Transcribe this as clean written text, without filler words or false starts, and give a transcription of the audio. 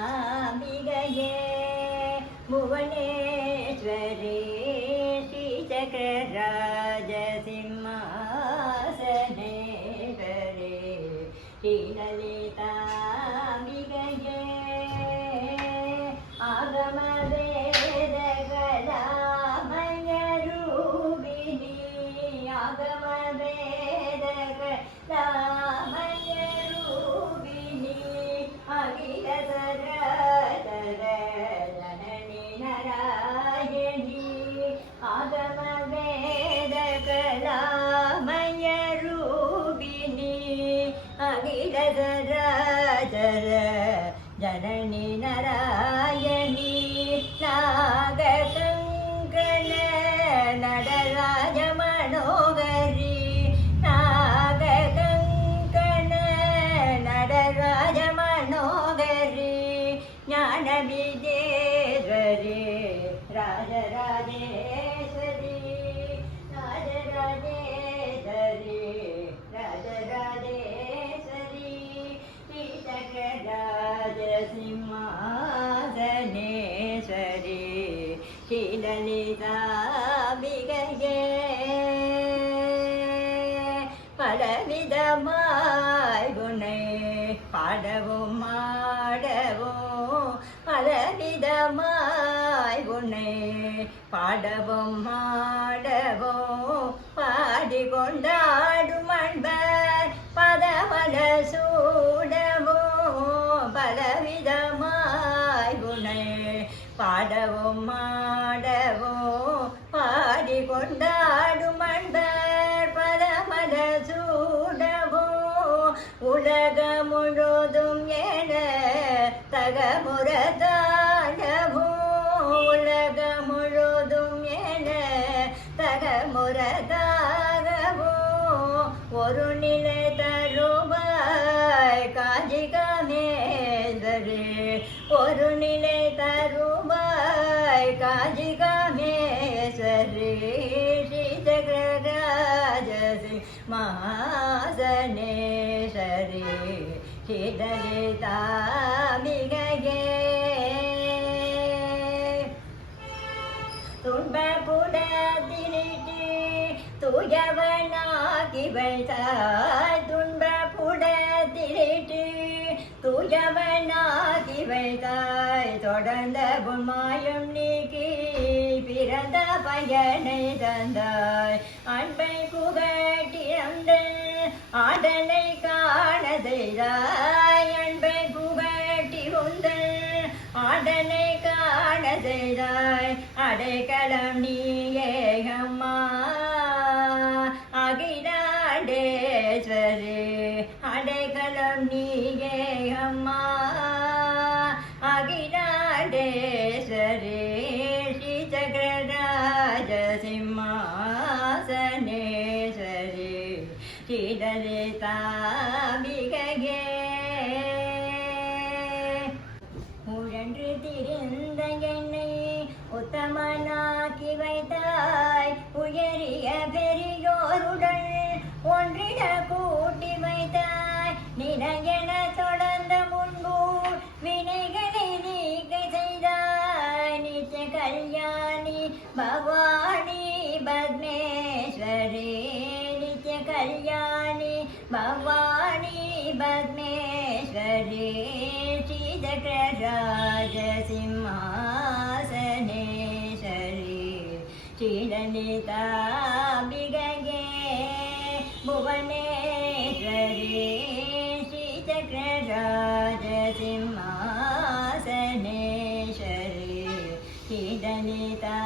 श्रीललिताम्बिकये भुवनेश्वरी श्रीचक्रराजसिंहासनेश्वरी श्रीललिताम्बिकये आगमवेदकलामयरूपिणी आगमवेदकलामयरूपिणी अखिलचराचर जननी नारायणी आगमवेदकलामयरूपिणी अखिलचराचर जननी नारायणी नागकङ्कण நடராஜமனோகரி நாககங்கண நடராஜமனோகரி ஞானவிஜேஸ்வரி ராஜராஜேஸ்வரி ராஜராஜேஸ்வரி ராஜராஜேஸ்வரி ஸ்ரீசக்கரராஜசிம்மாசனேஸ்வரி ஸ்ரீலலிதாம்பிகையே பலவிதமாய் உன்னை பாடவும் ஆடவும் பலவிதமாய் உன்னை பாடவும் ஆடவும் பாடிக்கொண்டாடும் அன்பர் பதமல சூடவும் பலவிதமாய் உன்னை பாடவும் ஆடவும் பாடிக்கொண்டாடும் அன்பர் பதமல சூடவும் உலகம் முழுதும் என தகமுறதாடவும் உலகம் முழுதும் என தகமுறதாகவும் ஒரு நிலை தருவாய் காஞ்சிகாமேஸ்வரி ஒரு நிலை தருவாய் காஞ்சிகாமேஸ்வரி ஸ்ரீசக்கரராஜசிம்மாசனேஸ்வரி ஸ்ரீலலிதாம்பிகையே துன்பப்புடத்திலிட்டு தூயவனாக்கி வைத்தாய் துன்பப்புடத்திலிட்டு தூயவனாக்கி வைத்தாய் தொடர்ந்த புன்மாயம் நீக்கி பிறந்த பயனை தந்தாய் அன்பை புகட்டிறந்த ஆடலை காண செய்தாய் அன்பை புகட்டி உந்தல் ஆடலை காண செய்தாய் அடைக்கலம் நீயே அம்மா அகிலாண்டேஸ்வரி அடைக்கலம் நீயே அம்மா அகிலாண்டேஸ்வரி ஸ்ரீசக்கரராஜசிம்மாசனேஸ்வரி ஸ்ரீலலிதாம்பிகையே முழன்று திரிந்த என்னை உத்தமனாக்கி வைத்தாய் உயரிய பெரியோருடன் ஒன்றிட கூட்டி வைத்தாய் நினையென தொடர்ந்த முன்பு வினைகளை நீக்க செய்தாய் நித்திய கல்யாணி பவானி பத்மேஸ்வரி நித்திய கல்யாணி பவானி பத்மேஸ்வரி ஸ்ரீசக்கரராஜசிம்மாசனேஸ்வரி ஸ்ரீலலிதாம்பிகையே புவனேஸ்வரி ஸ்ரீசக்கரராஜசிம்மாசனேஸ்வரி ஸ்ரீலலிதா